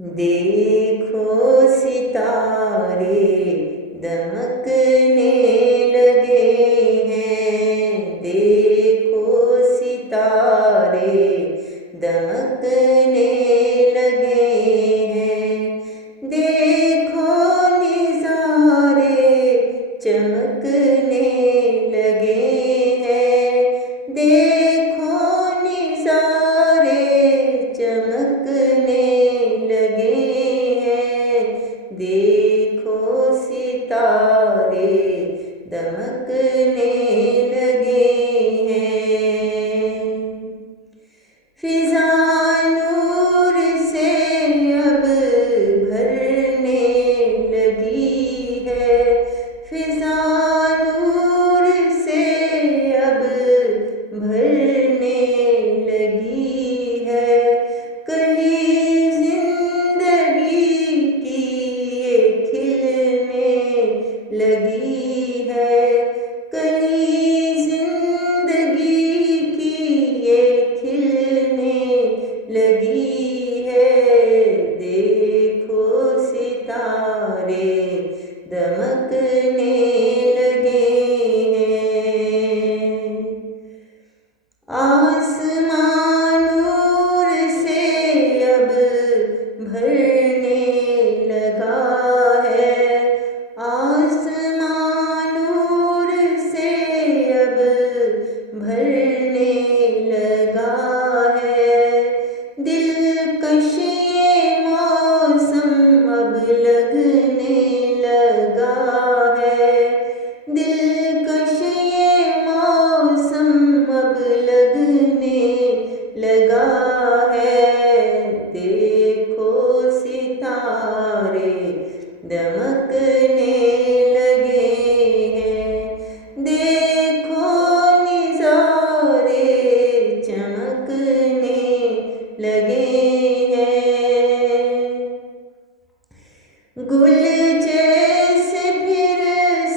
देखो सितारे दमकने लगे हैं। देखो सितारे दमकने लगे हैं। देखो निज़ारे चमकने लगे हैं। देखो निज़ारे चमकने लगे हैं। देखो सितारे दमकने लगे हैं। फिजा नूर से अब भरने लगी है। फिजा नूर से अब भरने लगी है। कली जिंदगी की ये खिलने लगी है। कली जिंदगी की ये खिलने लगी है। देखो सितारे दमकने लगे हैं। आसमान नूर से अब भरने लगा है। आसमान नूर से अब भरने लगा है। दिलकश ये मौसम अब लगने लगा है। दिलकश ये मौसम अब लगने लगा है। देखो सितारे दमकने लगे हैं। देखो निज़ारे चमकने लगे हैं। गुल जैसे फिर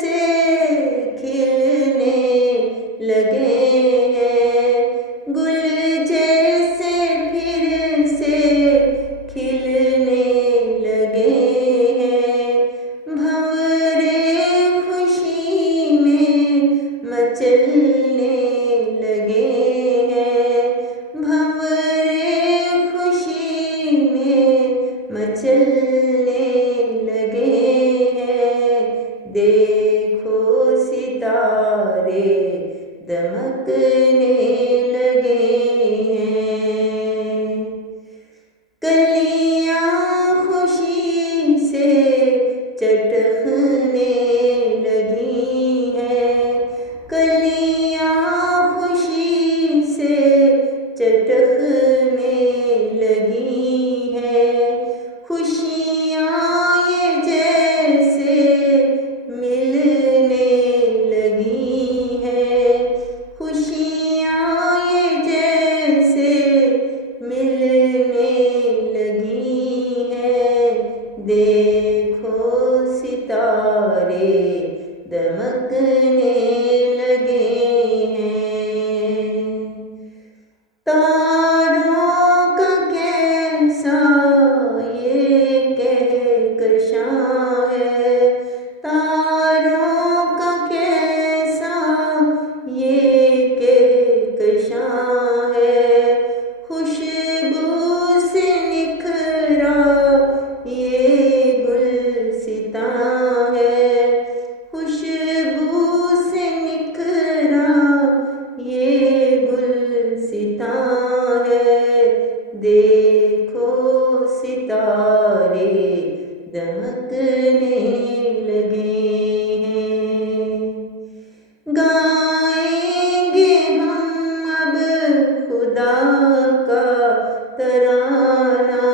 से खिलने लगे हैं। गुल जैसे फिर से खिलने लगे हैं। भंवरे खुशी में मचलने लगे हैं। भंवरे खुशी में मचलने लगे हैं। देखो सितारे दमकने लगे हैं। कलियां खुशी से चटकने लगी हैं। कलियां खुशी से चटकने लगी हैं। खुशियाँ ये जैसे मिलने लगी हैं। खुशियाँ ये जैसे मिलने लगी हैं। देखो सितारे दमकने लगे हैं। तारों का कैसा ये कहकशां है। तारों का कैसा ये कहकशां है। खुशबू से निखरा ये गुलसितां है। खुशबू से निखरा ये गुलसितां है। देखो सितारे दमकने लगे हैं। गाएंगे हम अब खुदा का तराना।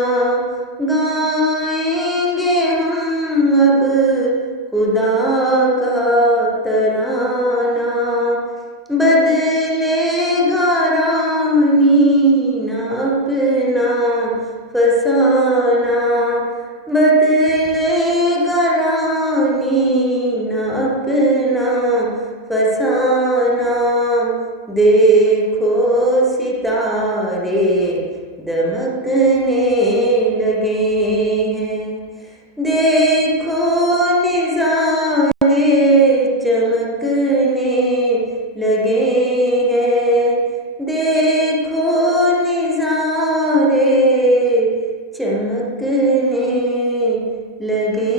गाएंगे हम अब खुदा का तराना। बदलेगा रानी ना अपना फसाना। बदलेगा रानी ना अपना फसाना। देखो सितारे दमकने लगे। लगे